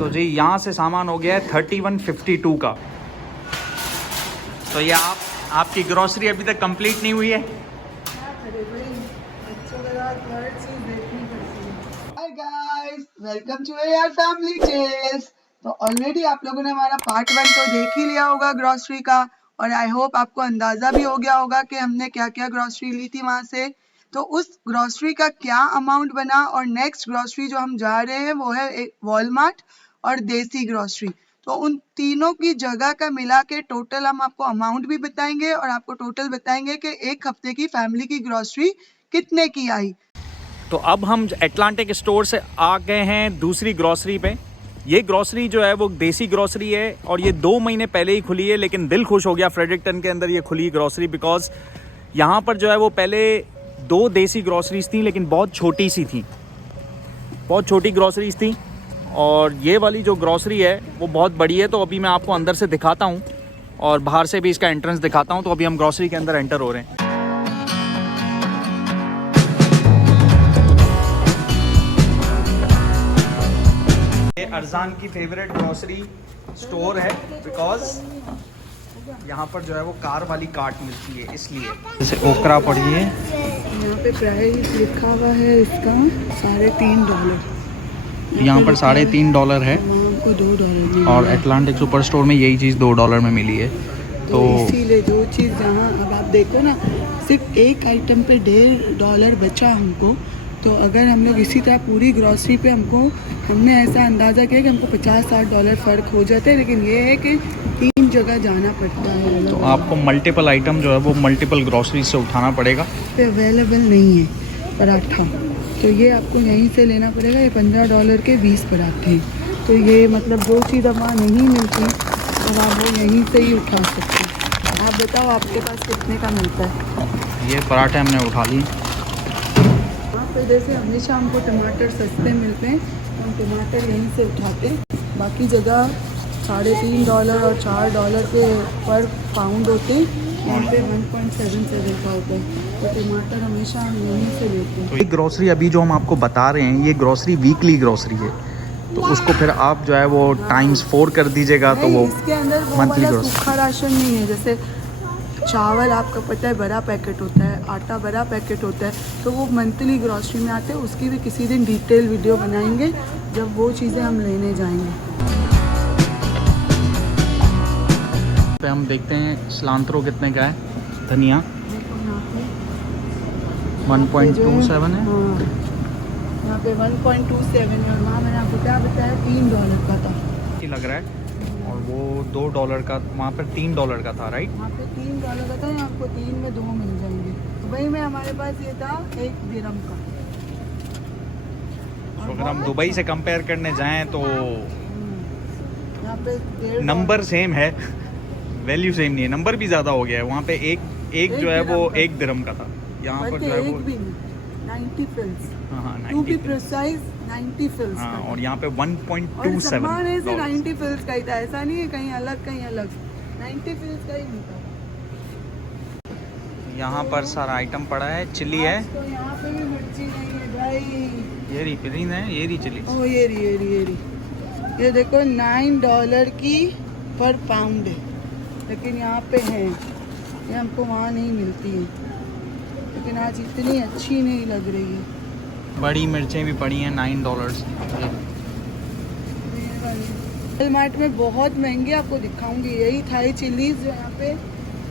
तो जी यहाँ से सामान हो गया है 3152 का। तो ये आपकी ग्रॉसरी अभी तक कंप्लीट नहीं हुई है। Hi guys, welcome to AR family tales. तो ऑलरेडी आप लोगों ने हमारा पार्ट 1 तो देख ही लिया होगा ग्रॉसरी का, और आई होप आपको अंदाजा भी हो गया होगा कि हमने क्या क्या ग्रॉसरी ली थी वहां से। तो उस ग्रॉसरी का क्या अमाउंट बना, और नेक्स्ट ग्रॉसरी जो हम जा रहे हैं वो है वॉलमार्ट और देसी ग्रॉसरी। तो उन तीनों की जगह का मिला के टोटल हम आपको अमाउंट भी बताएंगे, और आपको टोटल बताएंगे कि एक हफ्ते की फैमिली की ग्रॉसरी कितने की आई। तो अब हम एटलांटिक स्टोर से आ गए हैं दूसरी ग्रॉसरी पे। ये ग्रॉसरी जो है वो देसी ग्रॉसरी है, और ये 2 महीने पहले ही खुली है, लेकिन दिल खुश हो गया फ्रेडरिक्टन के अंदर ये खुली ग्रॉसरी, बिकॉज यहाँ पर जो है वो पहले 2 देसी ग्रॉसरीज थी, लेकिन बहुत छोटी सी थी, बहुत छोटी ग्रॉसरीज थी। और ये वाली जो ग्रॉसरी है वो बहुत बड़ी है। तो अभी मैं आपको अंदर से दिखाता हूँ और बाहर से भी इसका एंट्रेंस दिखाता हूँ। तो अभी हम ग्रॉसरी के अंदर एंटर हो रहे हैं। ये अरजान की फेवरेट ग्रॉसरी स्टोर है, बिकॉज यहाँ पर जो है वो कार वाली कार्ट मिलती है, इसलिए। जैसे ओकरा पड़ी है, यहाँ पे प्राइस लिखा हुआ है इसका $3.5। यहाँ पर $3.5 है, हमको $2 और एटलांटिक सुपर स्टोर में यही चीज़ $2 में मिली है। तो इसीलिए जो चीज़ जहाँ अब आप देखो ना, सिर्फ एक आइटम पे $1.5 बचा हमको। तो अगर हम लोग इसी तरह पूरी ग्रॉसरी पे हमने ऐसा अंदाज़ा किया कि हमको $50-60 फ़र्क हो जाते हैं, लेकिन ये है कि 3 जगह जाना पड़ता है। तो आपको मल्टीपल आइटम जो है वो मल्टीपल ग्रॉसरी से उठाना पड़ेगा। पे अवेलेबल नहीं है पराठा, तो ये आपको यहीं से लेना पड़ेगा। ये $15 के 20 पराठे। तो ये मतलब जो चीज़ अब वहाँ नहीं मिलती, अब आप वो यहीं से ही उठा सकते हैं। आप बताओ आपके पास कितने का मिलता है? ये पराठे हमने उठा लिए। वहाँ पे जैसे हमेशा हमको टमाटर सस्ते मिलते हैं, तो हम टमाटर यहीं से उठाते हैं। बाकी जगह $3.5 और $4 के पर पाउंड होते हैं, यहाँ पे 1.77 का होता है। तो टमाटर हमेशा हम यहीं से लेते हैं। तो ये ग्रॉसरी अभी जो हम आपको बता रहे हैं, ये ग्रॉसरी वीकली ग्रॉसरी है, तो उसको फिर आप जो है वो ×4 कर दीजिएगा, तो वो इसके अंदर वो मंथली वाला ग्रॉसरी। सूखा राशन नहीं है। जैसे चावल आपका पता है बड़ा पैकेट होता है, आटा बड़ा पैकेट होता है, तो वो मंथली ग्रॉसरी में आते हैं। उसकी भी किसी दिन डिटेल वीडियो बनाएंगे जब वो चीज़ें हम लेने जाएंगे। पे हम देखते हैं सिलांट्रो कितने का है। धनिया 1.27 है, यहाँ पे 1.27 है, और वहाँ मैंने आपको क्या बताया $3 का था। लग रहा है। और वो $2 का, वहाँ पर $3 का था, राइट? वहाँ पे $3 का था, यहाँ आपको 3 में 2 मिल जाएंगे। दुबई में हमारे पास ये था $1 का। तो अगर हम दुबई से कंपेयर करने जाएं तो यहाँ पे नंबर सेम है, वैल्यू सेम नहीं है, नंबर भी ज़्यादा हो गया है। वहाँ पे एक जो है वो $1 का था, यहाँ पर जो है वो 90 फिल्स, हाँ टू बी 90, प्रिसाइज 90 फिल्स। हाँ, और यहाँ पे और 1.27 ज़माने से 90 फिल्स का ही था, ऐसा नहीं है कहीं अलग 90 फिल्स का ही मिलता। यहाँ पर सारा आइटम पड़ा है। चिली है, तो यहाँ पे भी मिर्ची नहीं है भाई। ये पिरीन है, ये चिली। ओ ये रही ये देखो $9 की पर पाउंड है, लेकिन यहाँ पे है, ये हमको वहाँ नहीं मिलती है। लेकिन आज इतनी अच्छी नहीं लग रही है। बड़ी मिर्चें भी पड़ी हैं $9। वॉलमार्ट में बहुत महंगी, आपको दिखाऊंगी। यही थाई चिलीज जो यहाँ पे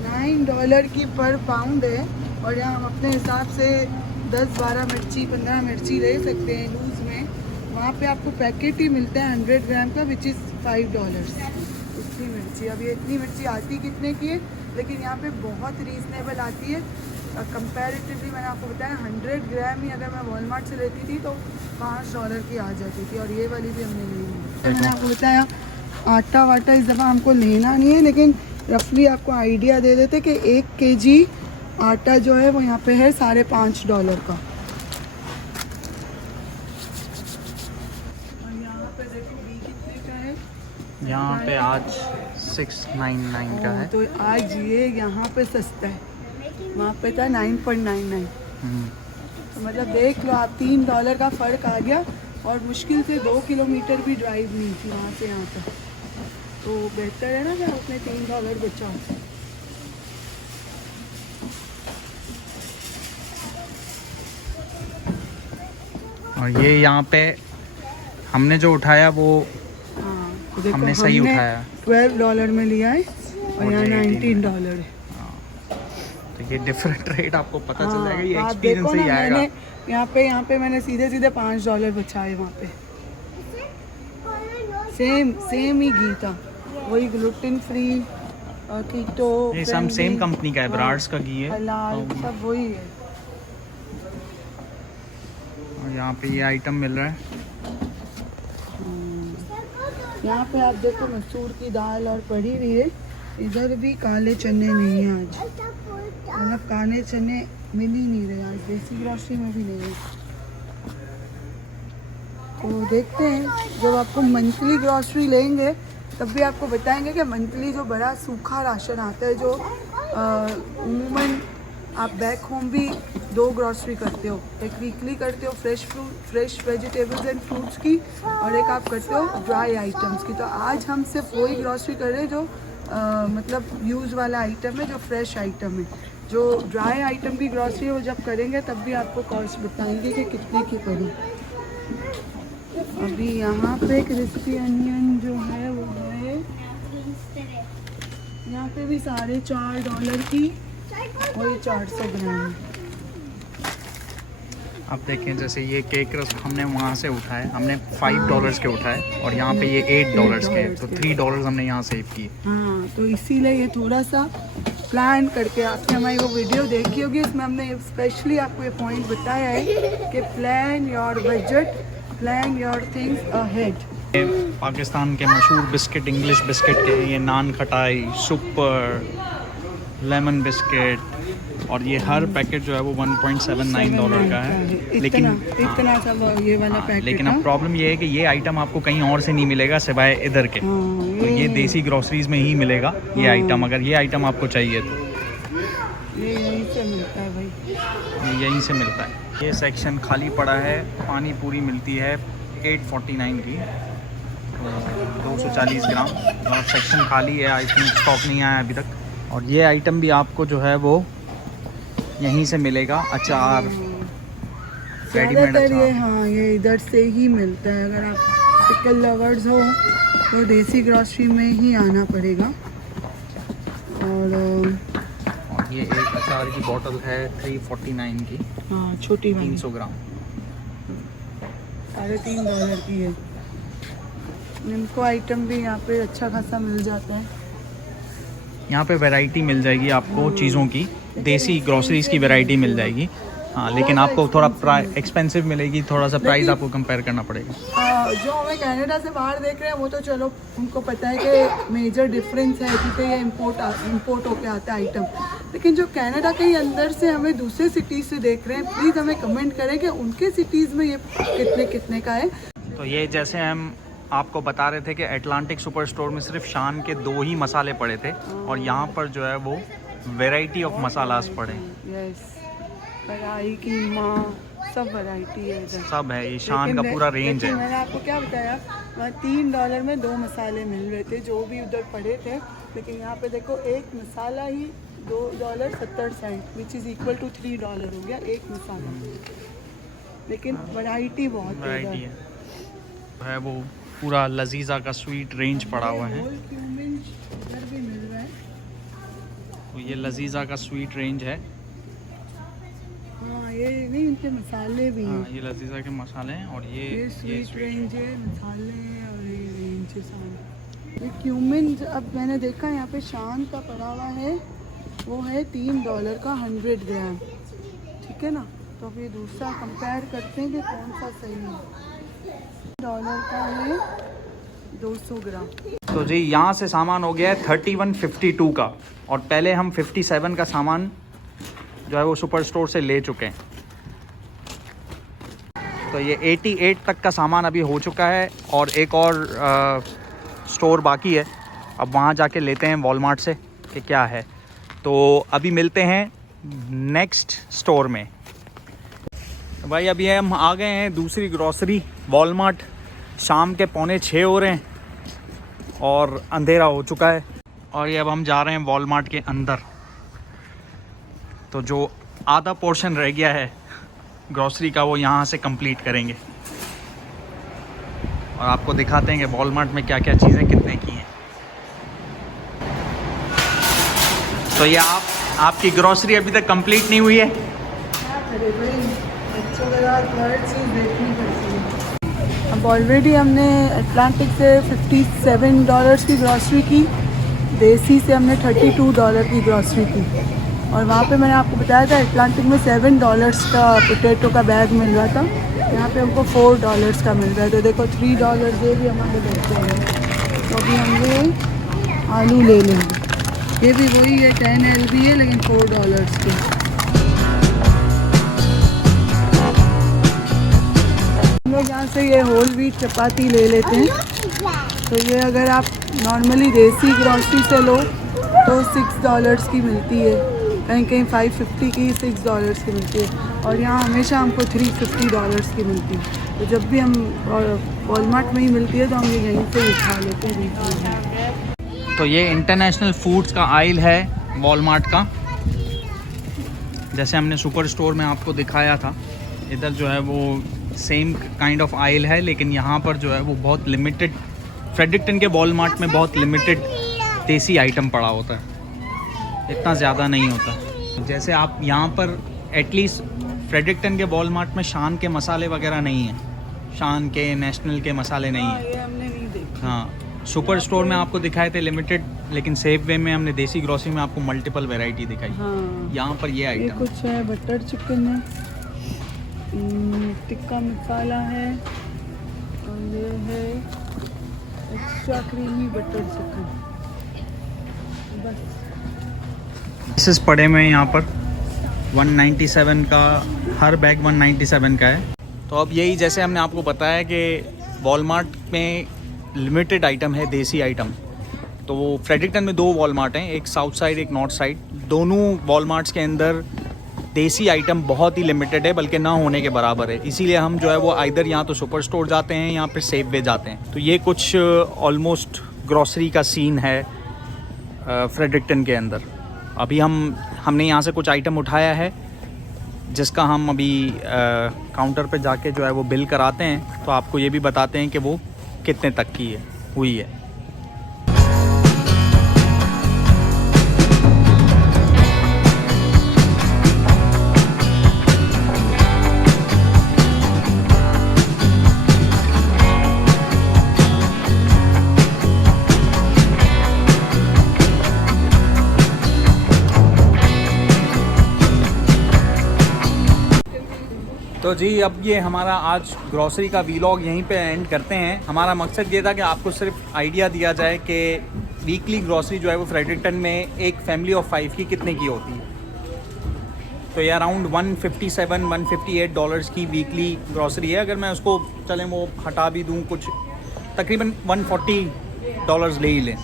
$9 की पर पाउंड है, और यहाँ हम अपने हिसाब से 10-12 मिर्ची 15 मिर्ची ले सकते हैं लूज में। वहाँ पे आपको पैकेट ही मिलता है 100 ग्राम का, विच इज़ $5 उतनी मिर्ची। अब ये इतनी मिर्ची आती कितने की है, लेकिन यहाँ पे बहुत रीज़नेबल आती है कंपैरेटिवली। मैंने आपको बताया 100 ग्राम ही अगर मैं वॉलमार्ट से लेती थी तो $5 की आ जाती थी, और ये वाली भी हमने ले ली। मैंने आपको बताया आटा वाटा इस दफ़ा हमको लेना नहीं है, लेकिन रफली आपको आइडिया दे देते कि 1 kg आटा जो है वो यहाँ पे है $5.5 का। और यहाँ पे देखो घी कितने का है, यहाँ पे आज 699 का है। तो आज ये यहाँ पे सस्ता है, वहाँ पे था 9.99। तो मतलब देख लो आप, $3 का फ़र्क आ गया। और मुश्किल से 2 किलोमीटर भी ड्राइव नहीं थी वहाँ से यहाँ तक। तो बेहतर है ना कि उसने $3 बचा। और ये यहाँ पे हमने जो उठाया वो हाँ तो देखो हमने सही उठाया। $12 में लिया है और यहाँ ये $19 है। तो ये डिफरेंट रेट आपको पता चल जाएगा, ये आप एक्सपीरियंस देखो से ही ना, आएगा। मैंने यहाँ पे मैंने सीधे $5 बचाए वहाँ पे। सेम ही घी था, वही ग्लूटेन फ्री कीटो ये सब सेम कंपनी का है, ब्रार्ड्स का घी है। हलाल सब वही है। और यहाँ पे ये आइटम मिल रहा है। यहाँ पे आप देखो मसूर की दाल और पड़ी हुई है। इधर भी काले चने नहीं है आज, मतलब काले चने मिल ही नहीं रहे आज, देसी ग्रोसरी में भी नहीं है। तो देखते हैं, जब आपको मंथली ग्रोसरी लेंगे तब भी आपको बताएंगे कि मंथली जो बड़ा सूखा राशन आता है, जो उम्मूमन आप बैक होम भी 2 ग्रोसरी करते हो, एक वीकली करते हो फ्रेश वेजिटेबल्स एंड फ्रूट्स की, और एक आप करते हो ड्राई आइटम्स की। तो आज हम सिर्फ वही ग्रोसरी कर रहे हैं जो मतलब यूज़ वाला आइटम है, जो फ्रेश आइटम है। जो ड्राई आइटम की ग्रोसरी है वो जब करेंगे तब भी आपको कॉस्ट बताएंगे कि कितने की पड़ी। अभी यहाँ पे क्रिस्पी अनियन जो है वो है यहाँ पे भी $4.5 की, और ये 400 ग्राम। आप देखें जैसे ये केक रस्क हमने वहाँ से उठाए, हमने $5 के उठाए और यहाँ पे ये $8 के, तो $3 हमने यहाँ सेव किए। हाँ तो इसीलिए ये थोड़ा सा प्लान करके, आपने हमारी वो वीडियो देखी होगी, इसमें हमने स्पेशली आपको ये पॉइंट बताया है कि plan your budget, plan your things ahead. Pakistan के मशहूर बिस्किट, इंग्लिश बिस्किट के, ये नान खटाई, सुपर, लेमन बिस्किट, और ये हर पैकेट जो है वो $1.79 का है। लेकिन इतना सब ये वाला पैकेट, लेकिन अब प्रॉब्लम ये है कि ये आइटम आपको कहीं और से नहीं मिलेगा सिवाय इधर के। तो ये देसी ग्रोसरीज में ही मिलेगा ये आइटम, अगर ये आइटम आपको चाहिए तो ये यहीं से मिलता है भाई, ये यहीं से मिलता है। ये सेक्शन खाली पड़ा है, पानी पूरी मिलती है 849 की, 240 ग्राम, और सेक्शन खाली है, आई थिंक स्टॉक नहीं आया अभी तक। और ये आइटम भी आपको जो है वो यहीं से मिलेगा, अचार, रेडीमेड ज़्यादातर ये, अचार। हाँ ये इधर से ही मिलता है। अगर आप पिकल लवर्स हो तो देसी ग्रोसरी में ही आना पड़ेगा। और ये एक अचार की बोतल है 349 की, हाँ छोटी वाली 300 ग्राम, $3.5 की है। इनको आइटम भी यहाँ पे अच्छा खासा मिल जाता है। यहाँ पे वैरायटी मिल जाएगी आपको चीज़ों की, देसी ग्रोसरीज की वैरायटी मिल जाएगी। हाँ, लेकिन आपको थोड़ा एक्सपेंसिव मिलेगी, थोड़ा सा प्राइस आपको कंपेयर करना पड़ेगा। जो हमें कनाडा से बाहर देख रहे हैं वो तो चलो उनको पता है कि मेजर डिफरेंस है, क्योंकि ये इम्पोर्ट होके आता है आइटम। लेकिन जो कनाडा के ही अंदर से हमें दूसरे सिटीज़ से देख रहे हैं, प्लीज़ हमें कमेंट करें कि उनके सिटीज़ में ये कितने का है। तो ये जैसे हम आपको बता रहे थे कि एटलांटिक सुपर स्टोर में सिर्फ शान के 2 ही मसाले पड़े थे, और यहाँ पर जो है वो वैरायटी ऑफ मसालास पड़े। यस, कढ़ाई, कीमा, सब वैरायटी है इधर, सब है, ये शान का पूरा रेंज है। मैंने आपको क्या बताया, वहाँ $3 में 2 मसाले मिल रहे थे जो भी उधर पड़े थे। लेकिन यहाँ पे देखो एक मसाला ही $2.70, विच इज़ इक्वल टू $3 हो गया एक मसाला। लेकिन वैरायटी बहुत वैरायटी है वो पूरा लजीजा का स्वीट रेंज पड़ा हुआ है। होल क्यूमिन इधर भी मिल रहा है। तो ये लजीजा का स्वीट रेंज है। हाँ ये नहीं, इनके मसाले भी हैं। हाँ, ये लजीजा के मसाले हैं, और ये स्वीट रेंज है, मसाले हैं, और ये रेंज है सारे। ये क्यूमिन अब मैंने देखा यहाँ पे शान का पड़ा हुआ है, वो है $3 का 100 ग्राम, ठीक है ना। तो अब ये दूसरा कंपेयर करते हैं कि कौन सा सही है। $1 का है 200 ग्राम। तो जी यहाँ से सामान हो गया है 3152 का, और पहले हम 57 का सामान जो है वो सुपर स्टोर से ले चुके हैं। तो ये 88 तक का सामान अभी हो चुका है, और एक और स्टोर बाकी है। अब वहाँ जाके लेते हैं वॉलमार्ट से कि क्या है। तो अभी मिलते हैं नेक्स्ट स्टोर में। भाई अभी हम आ गए हैं दूसरी ग्रॉसरी वॉलमार्ट। शाम के 5:45 हो रहे हैं और अंधेरा हो चुका है और ये अब हम जा रहे हैं वॉलमार्ट के अंदर। तो जो आधा पोर्शन रह गया है ग्रॉसरी का वो यहाँ से कंप्लीट करेंगे और आपको दिखाते हैं कि वॉलमार्ट में क्या क्या चीज़ें कितने की हैं। तो ये आपकी ग्रॉसरी अभी तक कंप्लीट नहीं हुई है? क्या करे भाई, बच्चों के साथ हर चीज़ देखनी पड़ती है। अब ऑलरेडी हमने अटलांटिक से $57 की ग्रॉसरी की, देसी से हमने $32 की ग्रॉसरी की और वहाँ पे मैंने आपको बताया था अटलांटिक में $7 का पोटैटो का बैग मिल रहा था, यहाँ पे हमको $4 का मिल रहा है। तो देखो $3 ये भी हमारे बच्चे हैं। तो अभी हम ये आलू ले लेंगे, ये भी वही है 10 LB है लेकिन $4 के। हम लोग यहाँ से ये होल व्हीट चपाती ले लेते हैं। तो ये अगर आप नॉर्मली देसी ग्रॉसरी से लो तो $6 की मिलती है, कहीं कहीं 550 की, $6 की मिलती है और यहाँ हमेशा हमको $350 की मिलती है। तो जब भी हम वॉलमार्ट में ही मिलती है तो हम ये यहीं से उठा लेते हैं। तो ये इंटरनेशनल फूड्स का आइल है वॉलमार्ट का। जैसे हमने सुपर स्टोर में आपको दिखाया था, इधर जो है वो सेम काइंड ऑफ आइल है, लेकिन यहाँ पर जो है वो बहुत लिमिटेड, फ्रेडरिक्टन के वॉलमार्ट में बहुत लिमिटेड देसी आइटम पड़ा होता है, इतना ज़्यादा नहीं होता। जैसे आप यहाँ पर एटलीस्ट फ्रेडरिक्टन के वॉलमार्ट में शान के मसाले वगैरह नहीं हैं, शान के, नेशनल के मसाले नहीं हैं। ये हमने नहीं देखा। हाँ, सुपर स्टोर में आपको दिखाए थे लिमिटेड, लेकिन सेफ वे में हमने देसी ग्रोसरी में आपको मल्टीपल वैरायटी दिखाई। हाँ, यहाँ पर ये ये आइटम कुछ है, बटर चिकन है, टिक्का मसाला है और ये है एक्स्ट्रा क्रीमी बटर चिकन। बस पीसेस पड़े हुए हैं यहाँ पर 197 का, हर बैग 197 का है। तो अब यही जैसे हमने आपको बताया कि वॉलमार्ट में लिमिटेड आइटम है, देसी आइटम। तो वो फ्रेडरिक्टन में 2 वॉलमार्ट हैं, एक साउथ साइड एक नॉर्थ साइड। दोनों वॉलमार्ट्स के अंदर देसी आइटम बहुत ही लिमिटेड है, बल्कि ना होने के बराबर है। इसीलिए हम जो है वो आइदर यहाँ तो सुपर स्टोर जाते हैं या फिर सेफ वे जाते हैं। तो ये कुछ ऑलमोस्ट ग्रॉसरी का सीन है फ्रेडरिक्टन के अंदर। अभी हमने यहाँ से कुछ आइटम उठाया है जिसका हम अभी काउंटर पे जाके जो है वो बिल कराते हैं, तो आपको ये भी बताते हैं कि वो कितने तक की हुई है। तो जी अब ये हमारा आज ग्रॉसरी का वीलॉग यहीं पे एंड करते हैं। हमारा मकसद ये था कि आपको सिर्फ आइडिया दिया जाए कि वीकली ग्रॉसरी जो है वो फ्रेडरिक्टन में एक फैमिली ऑफ 5 की कितने की होती है। तो ये अराउंड $157-158 की वीकली ग्रॉसरी है। अगर मैं उसको चलें वो हटा भी दूँ, कुछ तकरीबन $140 ले ही लें,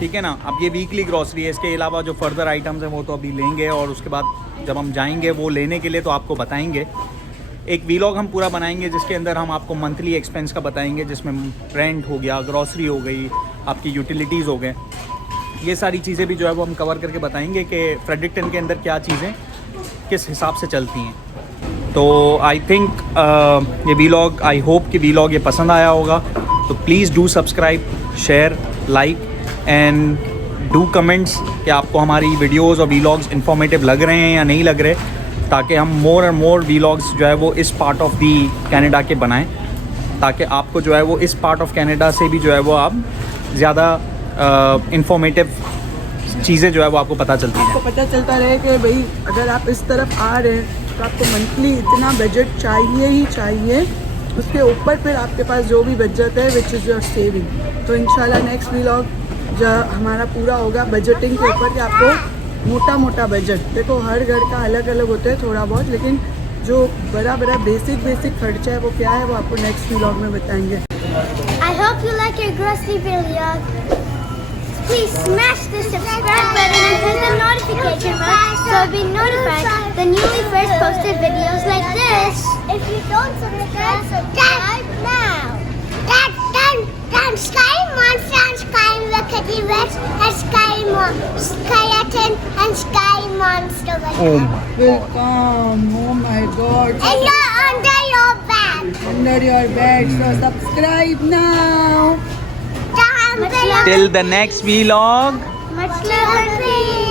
ठीक है ना। अब ये वीकली ग्रॉसरी है, इसके अलावा जो फर्दर आइटम्स हैं वो तो अभी लेंगे और उसके बाद जब हम जाएंगे वो लेने के लिए तो आपको बताएंगे। एक वीलॉग हम पूरा बनाएंगे जिसके अंदर हम आपको मंथली एक्सपेंस का बताएंगे, जिसमें रेंट हो गया, ग्रॉसरी हो गई, आपकी यूटिलिटीज़ हो गए, ये सारी चीज़ें भी जो है वो हम कवर करके बताएंगे कि फ्रेडरिक्टन के अंदर क्या चीज़ें किस हिसाब से चलती हैं। तो आई थिंक ये वीलॉग, आई होप कि वीलॉग ये पसंद आया होगा। तो please do subscribe, share, like and do comments कि आपको हमारी वीडियोस और वीलॉग्स इन्फॉर्मेटिव लग रहे हैं या नहीं लग रहे, ताकि हम मोर एंड मोर वीलॉग्स जो है वो इस पार्ट ऑफ दी कनाडा के बनाएं, ताकि आपको जो है वो इस पार्ट ऑफ कनाडा से भी जो है वो आप ज़्यादा इन्फॉर्मेटिव चीज़ें जो है वो आपको पता चलती हैं। आपको पता चलता रहे कि भाई अगर आप इस तरफ आ रहे हैं तो आपको मंथली इतना बजट चाहिए ही चाहिए, उसके ऊपर फिर आपके पास जो भी बजट है विच इज़ योर सेविंग। तो इंशाल्लाह नेक्स्ट वीलॉग जो हमारा पूरा होगा बजटिंग के ऊपर, कि आपको मोटा मोटा बजट, देखो हर घर का अलग अलग होता है थोड़ा बहुत, लेकिन जो बड़ा बेसिक खर्चा है वो क्या है वो आपको नेक्स्ट व्लॉग में बताएंगे। I hope you like your grocery video. Please smash the subscribe button and hit the notification bell so you'll be notified the newly first posted videos like this. this. If you don't subscribe, subscribe now. Then Sky Monster and Sky Wickedy Witch and Skeleton and Sky Monster. Oh my god. Welcome. Oh my God. And you're under your bed. Under your bed. So subscribe now. Down below. Till the next vlog. Much love.